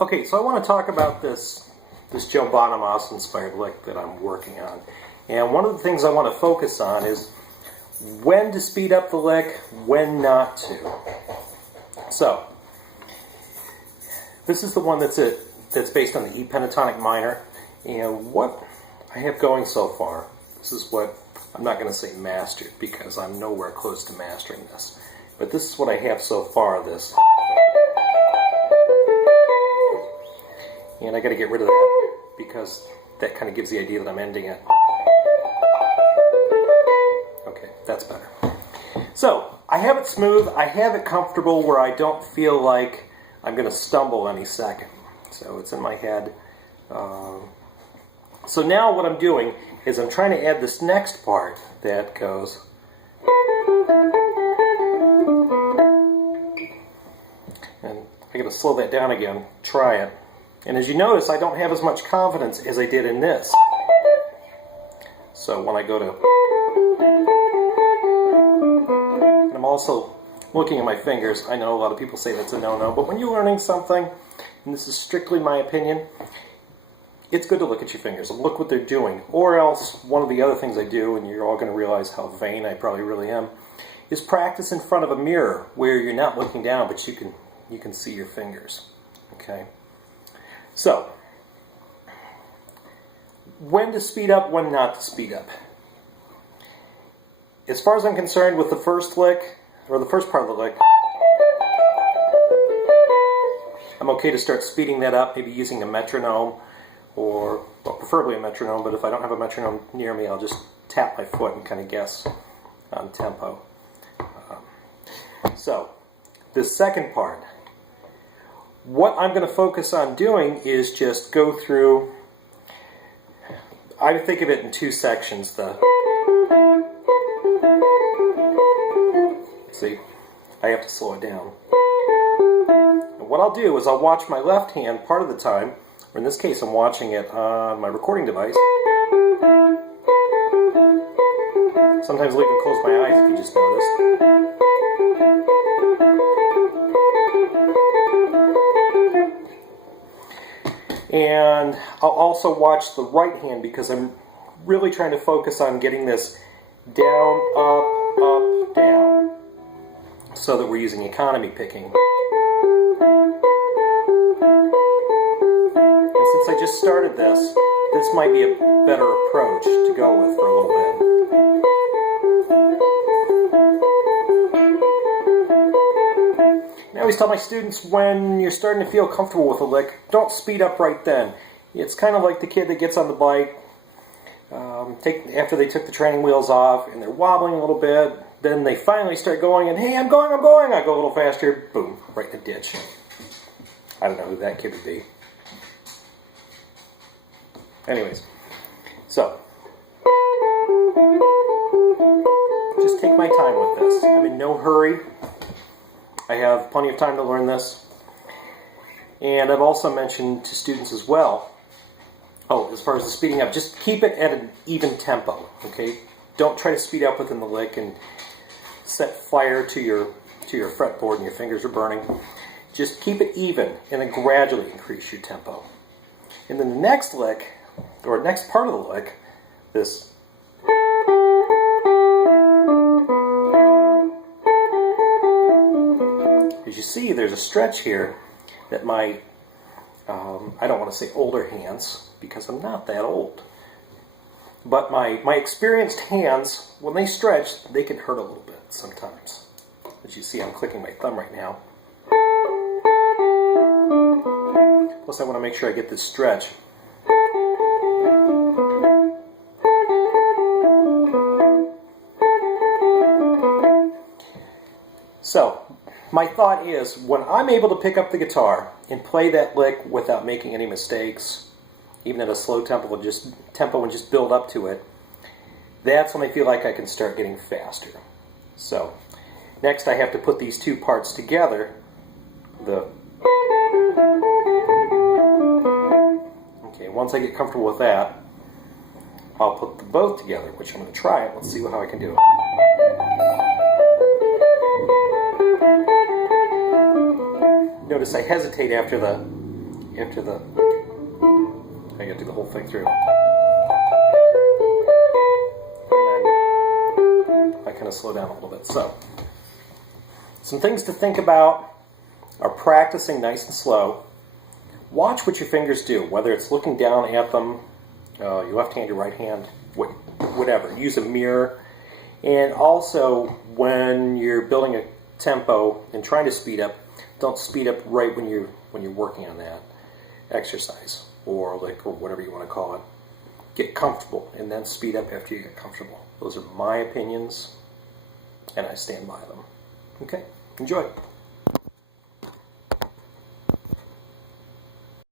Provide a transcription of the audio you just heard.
Okay, so I want to talk about this Joe Bonamassa inspired lick that I'm working on. And one of the things I want to focus on is when to speed up the lick, when not to. So, this is the one that's based on the E pentatonic minor. And what I have going so far, this is what, I'm not going to say mastered because I'm nowhere close to mastering this. But this is what I have so far, this. And I got to get rid of that because that kind of gives the idea that I'm ending it. Okay, that's better. So, I have it smooth, I have it comfortable where I don't feel like I'm going to stumble any second. So it's in my head. So now what I'm doing is I'm trying to add this next part that goes. And I got to slow that down again, try it. And as you notice, I don't have as much confidence as I did in this. So when I go to... And I'm also looking at my fingers. I know a lot of people say that's a no-no, but when you're learning something, and this is strictly my opinion, it's good to look at your fingers and look what they're doing. Or else, one of the other things I do, and you're all going to realize how vain I probably really am, is practice in front of a mirror where you're not looking down, but you can see your fingers. Okay? So, when to speed up, when not to speed up. As far as I'm concerned with the first lick, or the first part of the lick, I'm okay to start speeding that up, maybe using a metronome, or well, preferably a metronome, but if I don't have a metronome near me, I'll just tap my foot and kind of guess on tempo. So, the second part. What I'm going to focus on doing is just go through, I would think of it in two sections. See, I have to slow it down. And what I'll do is I'll watch my left hand part of the time, or in this case I'm watching it on my recording device. Sometimes I'll even close my eyes if you just noticed. And I'll also watch the right hand because I'm really trying to focus on getting this down, up, down, so that we're using economy picking. And since I just started this might be a better approach to go with for a little bit. I always tell my students, when you're starting to feel comfortable with a lick, don't speed up right then. It's kind of like the kid that gets on the bike after they took the training wheels off and they're wobbling a little bit. Then they finally start going and, hey, I'm going. I go a little faster. Boom, right in the ditch. I don't know who that kid would be. Anyways, so just take my time with this. I'm in no hurry. I have plenty of time to learn this. And I've also mentioned to students as well, as far as the speeding up, just keep it at an even tempo, okay? Don't try to speed up within the lick and set fire to your fretboard and your fingers are burning. Just keep it even and then gradually increase your tempo. And then the next lick, or next part of the lick, this. As you see, there's a stretch here that my, I don't want to say older hands, because I'm not that old, but my experienced hands, when they stretch, they can hurt a little bit sometimes. As you see, I'm clicking my thumb right now. Plus, I want to make sure I get this stretch. So, my thought is, when I'm able to pick up the guitar and play that lick without making any mistakes, even at a slow tempo and just build up to it, that's when I feel like I can start getting faster. So, next I have to put these two parts together. Okay, once I get comfortable with that, I'll put them both together, which I'm going to try it. Let's see how I can do it. Notice I hesitate after into the, I gotta do the whole thing through. And then I kind of slow down a little bit. So, some things to think about are practicing nice and slow. Watch what your fingers do, whether it's looking down at them, your left hand, your right hand, whatever. Use a mirror. And also, when you're building a tempo and trying to speed up, don't speed up right when you're working on that exercise or whatever you want to call it. Get comfortable and then speed up after you get comfortable. Those are my opinions, and I stand by them. Okay, enjoy.